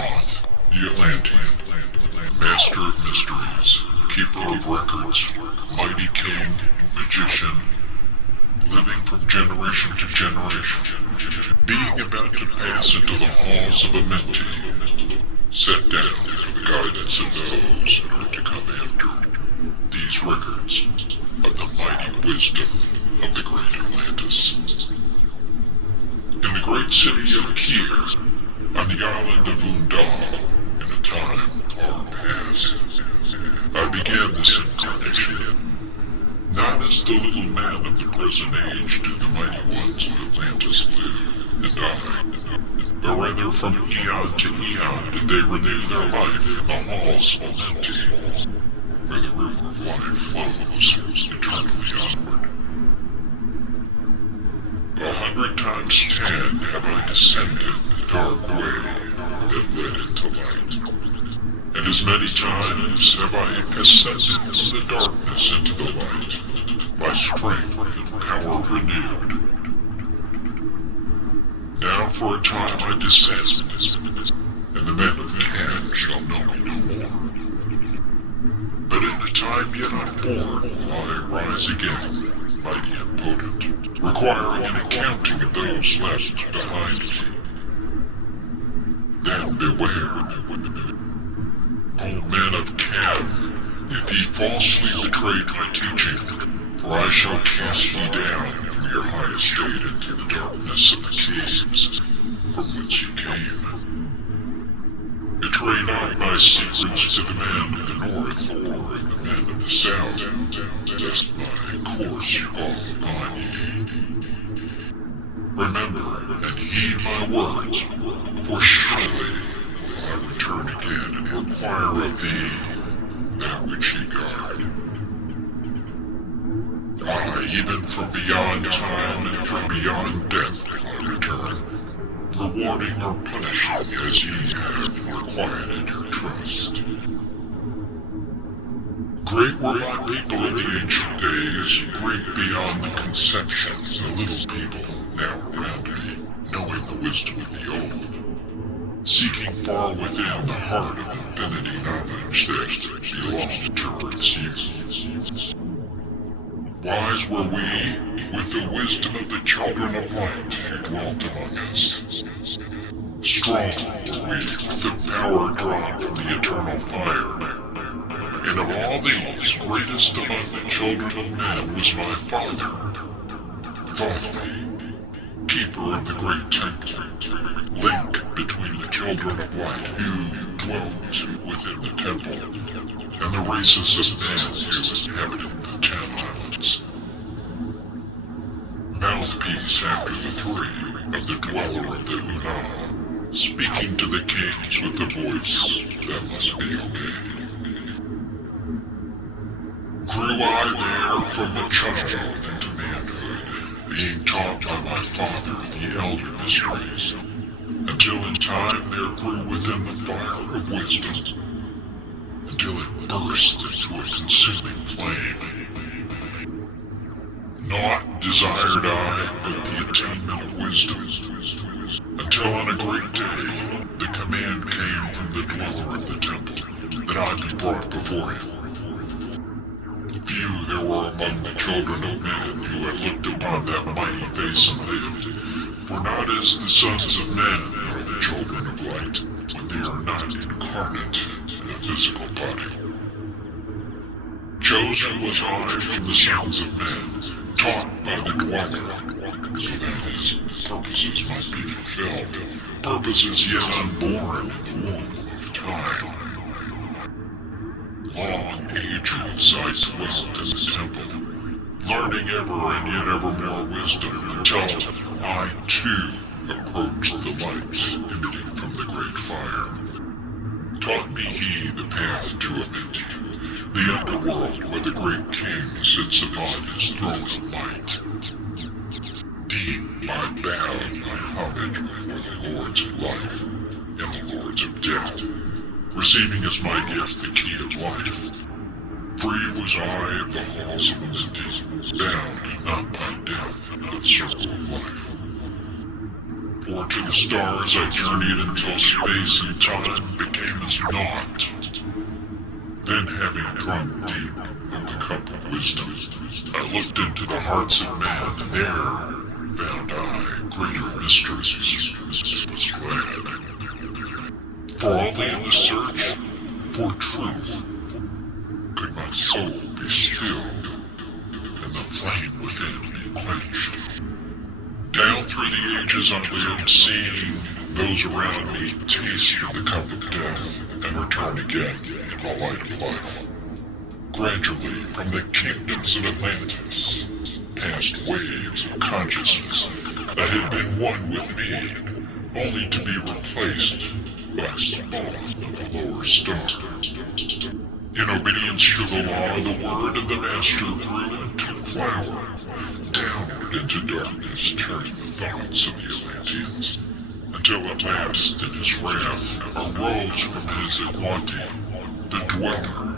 Thoth, the Atlantean, master of mysteries, keeper of records, mighty king, magician, living from generation to generation, being about to pass into the halls of a mentee, set down for the guidance of those that are to come after these records of the mighty wisdom of the great Atlantis. In the great city of Kier, on the island of Undal, in a time far past, I began this incarnation, not as the little man of the present age did the mighty ones of Atlantis live and die, but rather from eon to eon did they renew their life in the halls of Amenti, where the river of life flows eternally onward. 100 times 10 have I descended the dark way that led into light, and as many times have I ascended from the darkness into the light, my strength and power renewed. Now for a time I descend, and the men of Can shall know me no more. But in a time yet unborn I rise again, mighty and potent, requiring an accounting of those left behind me. Then beware, O men of Can, if ye falsely betrayed my teaching, for I shall cast ye down from your high estate into the darkness of the caves from whence ye came. Betray not my secrets to the men of the north or the men of the south, lest my course fall upon ye. Remember and heed my words, for surely will I return again and require of thee that which ye guard. I, even from beyond time and from beyond death will I return, rewarding or punishing as ye have requited your trust. Great were my people in the ancient days, great beyond the conception of the little people now around me, knowing the wisdom of the old, seeking far within the heart of infinity knowledge that belonged to Earth's youth. Wise were we with the wisdom of the children of light who dwelt among us. Strong were we with the power drawn from the eternal fire. And of all these, greatest among the children of men was my father, Thoth, keeper of the great temple, link between the children of light who dwelt within the temple, and the races of men who inhabited the 10 islands. Mouthpiece after the 3 of the dweller of the Unal, speaking to the kings with the voice that must be obeyed. Grew I there from a child into manhood, being taught by my father the elder mysteries, until in time there grew within the fire of wisdom, until it burst into a consuming flame. Naught desired I but the attainment of wisdom, until on a great day the command came from the dweller of the temple that I be brought before him. Few there were among the children of men who had looked upon that mighty face and lived, for not as the sons of men are the children of light, when they are not incarnate in a physical body. Chosen was I from the sons of men, taught by the dweller, so that his purposes might be fulfilled, purposes yet unborn in the womb of time. Long ages I dwelt in the temple, learning ever and yet ever more wisdom, until I too approached the light emitting from the great fire. Taught me he the path to Amenti, the underworld where the great king sits upon his throne of might. Deep I bowed my homage before the lords of life and the lords of death, receiving as my gift the key of life. Free was I of the halls of Amenti, bound not by death and the circle of life. For to the stars I journeyed until space and time became as naught. Then having drunk deep of the cup of wisdom, I looked into the hearts of men, and there found I greater mysteries, and was glad. For only in the search for truth could my soul be stilled, and the flame within be quenched. Down through the ages I lived, seeing those around me taste of the cup of death, and return again in the light of life. Gradually, from the kingdoms of Atlantis, past waves of consciousness that had been one with me, only to be replaced by spawn of the lower stars. In obedience to the law, the word of the Master grew into flower, downward into darkness, turning the thoughts of the Atlanteans, until at last, in his wrath, arose from his Atlanti, the dweller,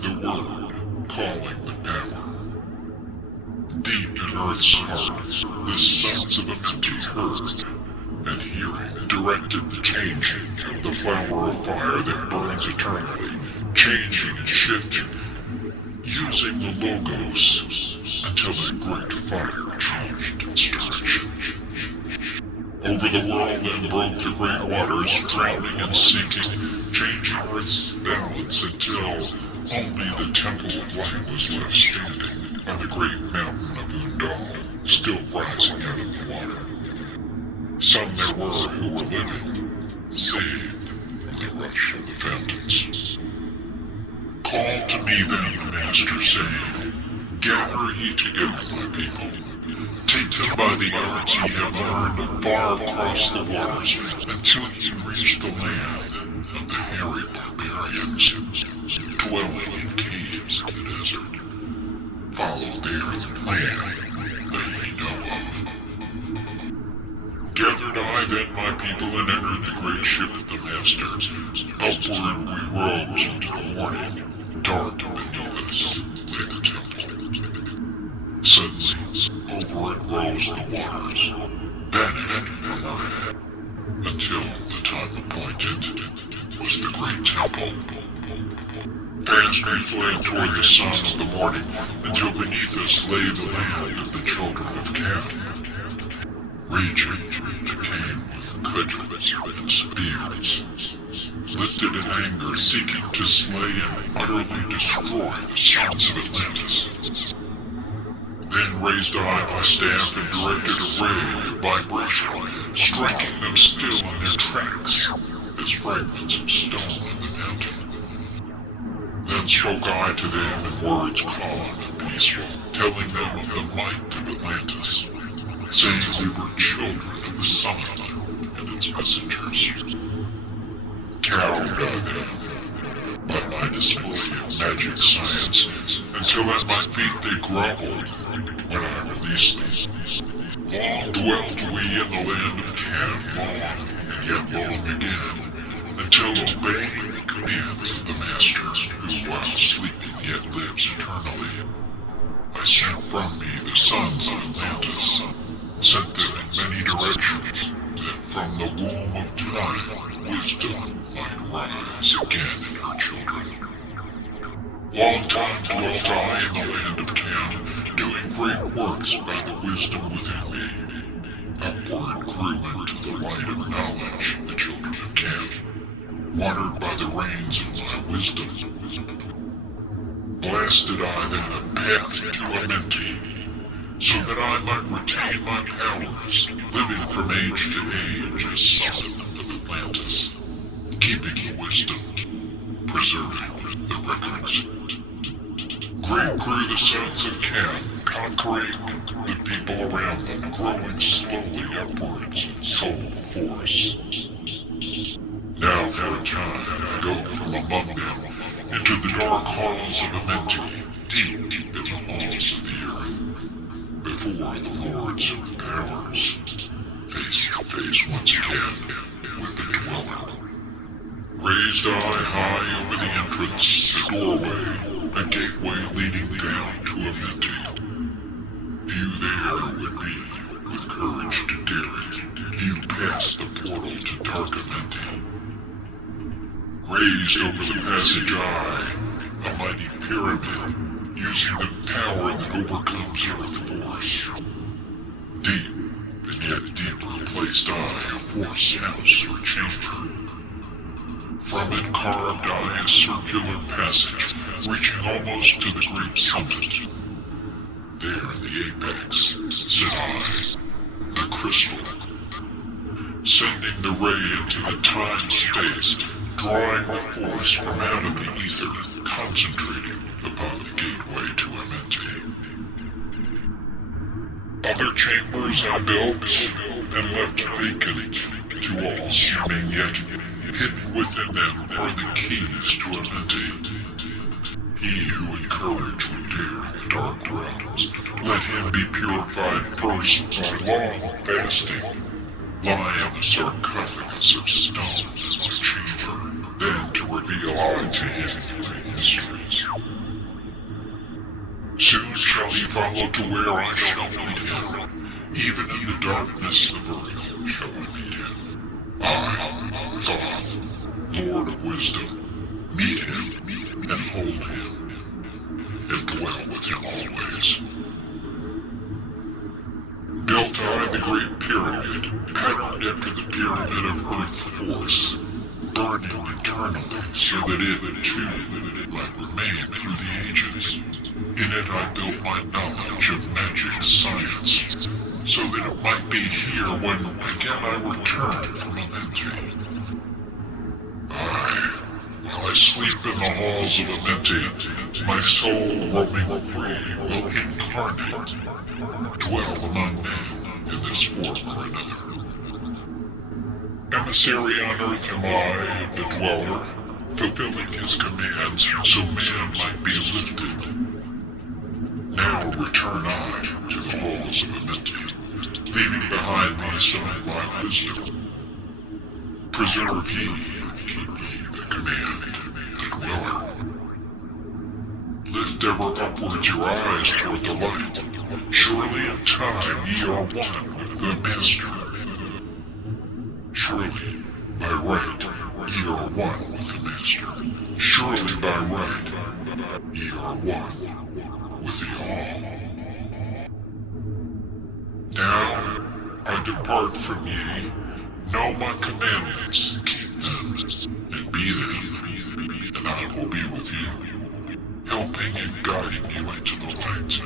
the word, calling the power. Deep in earth's heart, the sons of Amenti heard, and hearing, directed the changing of the flower of fire that burns eternally, changing and shifting, using the Logos until that great fire changed its direction. Over the world then broke the great waters, drowning and sinking, changing earth's balance until only the Temple of Light was left standing on the great mountain of Undal, still rising out of the water. Some there were who were living, saved from the rush of the fountains. Call to me then the Master, saying, Gather ye together, my people. Take them by the arts ye have learned far across the waters, until ye reach the land of the hairy barbarians, dwelling in caves in the desert. Follow there the plan that ye know of. Gathered I then my people and entered the great ship of the Master. Upward we rose into the morning. Dark beneath us lay the temple. Suddenly, over it rose the waters, vanished from our head, until the time appointed was the great temple. Past we fled toward the sun of the morning, until beneath us lay the land of the children of Cam. Raging, they came with cudgels and spears, lifted in anger, seeking to slay and utterly destroy the sons of Atlantis. Then raised I my staff and directed a ray of vibration, striking them still in their tracks, as fragments of stone in the mountain. Then spoke I to them in words calm and peaceful, telling them of the might of Atlantis, saying we were children of the sun and its messengers. Cowed I then by my display of magic science, until at my feet they groveled when I released them. Long dwelt we in the land of Can, long and yet long again, until obeying the commands of the Master, who while sleeping yet lives eternally, I sent from me the sons of Atlantis, sent them in many directions, that from the womb of time wisdom might rise again in her children. Long time dwelt I in the land of Cam, doing great works by the wisdom within me. Upward grew into the light of knowledge the children of Cam, watered by the rains of my wisdom. Blasted I then a path to Amenti, so that I might retain my powers, living from age to age as son of Atlantis, keeping the wisdom, preserving the records. Great grew the sons of Cam, conquering the people around them, growing slowly upwards in soul force. Now for a time I go from among them into the dark halls of Amenti, deep in the halls of the earth, before the lords of powers, face to face once again with the dweller. Raised I high over the entrance, the doorway, a gateway leading down to Amenti. Few there would be with courage to dare it, few past the portal to Dark Amenti. Raised over the passage eye, a mighty pyramid, using the power that overcomes Earth force. Deep, and yet deeper placed eye, a force house or chamber. From it carved eye a circular passage, reaching almost to the great summit. There in the apex, sit I, the crystal, sending the ray into the time-space, drawing the force from out of the ether, concentrating upon the gateway to Amenti. Other chambers I built and left vacant to all seeming, yet hidden within them are the keys to Amenti. He who in courage would dare the dark realms, let him be purified first by long fasting. Lie in the sarcophagus of stone in my chamber, then to reveal I to him the mysteries. Soon shall he follow to where I shall meet him. Even in the darkness of earth shall I meet him. I, Thoth, Lord of Wisdom, meet him and hold him, and dwell with him always. Built I the great pyramid, patterned after the pyramid of earth force, burning eternally so that it, too, might remain through the ages. In it I built my knowledge of magic science, so that it might be here when again I return from Amenti. Aye, while I sleep in the halls of Amenti, my soul roaming free will incarnate, dwell among men in this form or another. Emissary on earth am I of the dweller, fulfilling his commands so man might be lifted. Now return I to the halls of Amenti, leaving behind me some of my wisdom. Preserve ye and keep ye the command, the dweller. Lift ever upwards your eyes toward the light. Surely in time ye are one with the Master. Surely, by right, ye are one with the Master. Surely by right, ye are one with the All. Now I depart from ye. Know my commandments, keep them, and be them, and I will be with you, helping and guiding you into the light.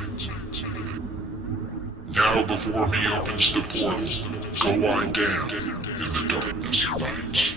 Now before me opens the portal, go I down in the darkness of night.